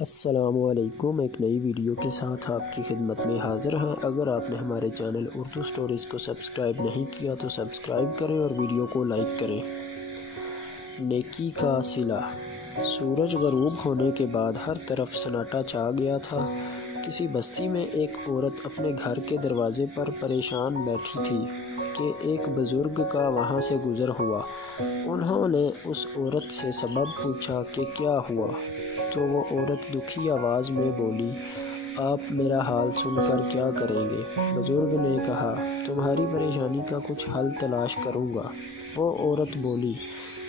السلام علیکم، ایک نئی ویڈیو کے ساتھ آپ کی خدمت میں حاضر ہیں۔ اگر آپ نے ہمارے چینل اردو سٹوریز کو سبسکرائب نہیں کیا تو سبسکرائب کریں اور ویڈیو کو لائک کریں۔ نیکی کا صلہ۔ سورج غروب ہونے کے بعد ہر طرف سناٹا چھا گیا تھا۔ کسی بستی میں ایک عورت اپنے گھر کے دروازے پر پریشان بیٹھی تھی کہ ایک بزرگ کا وہاں سے گزر ہوا۔ انہوں نے اس عورت سے سبب پوچھا کہ کیا ہوا، تو وہ عورت دکھی آواز میں بولی، آپ میرا حال سن کر کیا کریں گے؟ بزرگ نے کہا، تمہاری پریشانی کا کچھ حل تلاش کروں گا۔ وہ عورت بولی،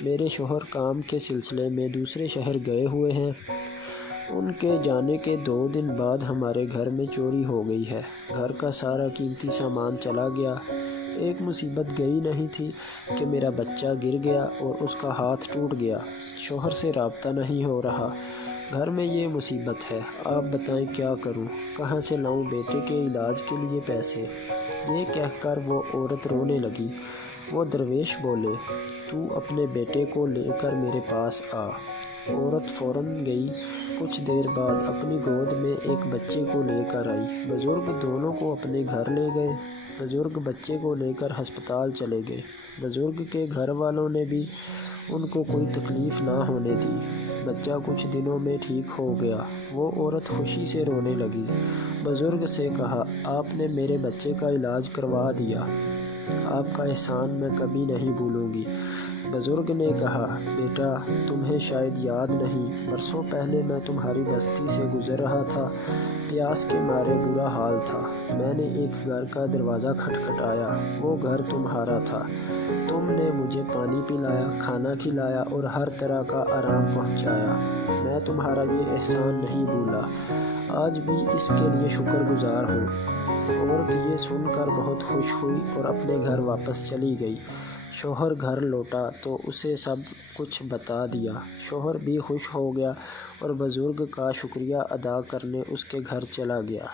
میرے شوہر کام کے سلسلے میں دوسرے شہر گئے ہوئے ہیں۔ ان کے جانے کے 2 دن بعد ہمارے گھر میں چوری ہو گئی ہے۔ گھر کا سارا قیمتی سامان چلا گیا۔ ایک مصیبت گئی نہیں تھی کہ میرا بچہ گر گیا اور اس کا ہاتھ ٹوٹ گیا۔ شوہر سے رابطہ نہیں ہو رہا۔ گھر میں یہ مصیبت ہے، آپ بتائیں کیا کروں؟ کہاں سے لاؤں بیٹے کے علاج کے لیے پیسے؟ یہ کہہ کر وہ عورت رونے لگی۔ وہ درویش بولے، تو اپنے بیٹے کو لے کر میرے پاس آ۔ عورت فوراً گئی۔ کچھ دیر بعد اپنی گود میں ایک بچے کو لے کر آئی۔ بزرگ دونوں کو اپنے گھر لے گئے۔ بزرگ بچے کو لے کر ہسپتال چلے گئے۔ بزرگ کے گھر والوں نے بھی ان کو کوئی تکلیف نہ ہونے دی۔ بچہ کچھ دنوں میں ٹھیک ہو گیا۔ وہ عورت خوشی سے رونے لگی۔ بزرگ سے کہا، آپ نے میرے بچے کا علاج کروا دیا، آپ کا احسان میں کبھی نہیں بھولوں گی۔ بزرگ نے کہا، بیٹا تمہیں شاید یاد نہیں، برسوں پہلے میں تمہاری بستی سے گزر رہا تھا۔ پیاس کے مارے برا حال تھا۔ میں نے ایک گھر کا دروازہ کھٹکھٹایا۔ وہ گھر تمہارا تھا۔ تم نے مجھے پانی پلایا، کھانا کھلایا اور ہر طرح کا آرام پہنچایا۔ میں تمہارا یہ احسان نہیں بھولا، آج بھی اس کے لیے شکر گزار ہوں۔ عورت یہ سن کر بہت خوش ہوئی اور اپنے گھر واپس چلی گئی۔ شوہر گھر لوٹا تو اسے سب کچھ بتا دیا۔ شوہر بھی خوش ہو گیا اور بزرگ کا شکریہ ادا کرنے اس کے گھر چلا گیا۔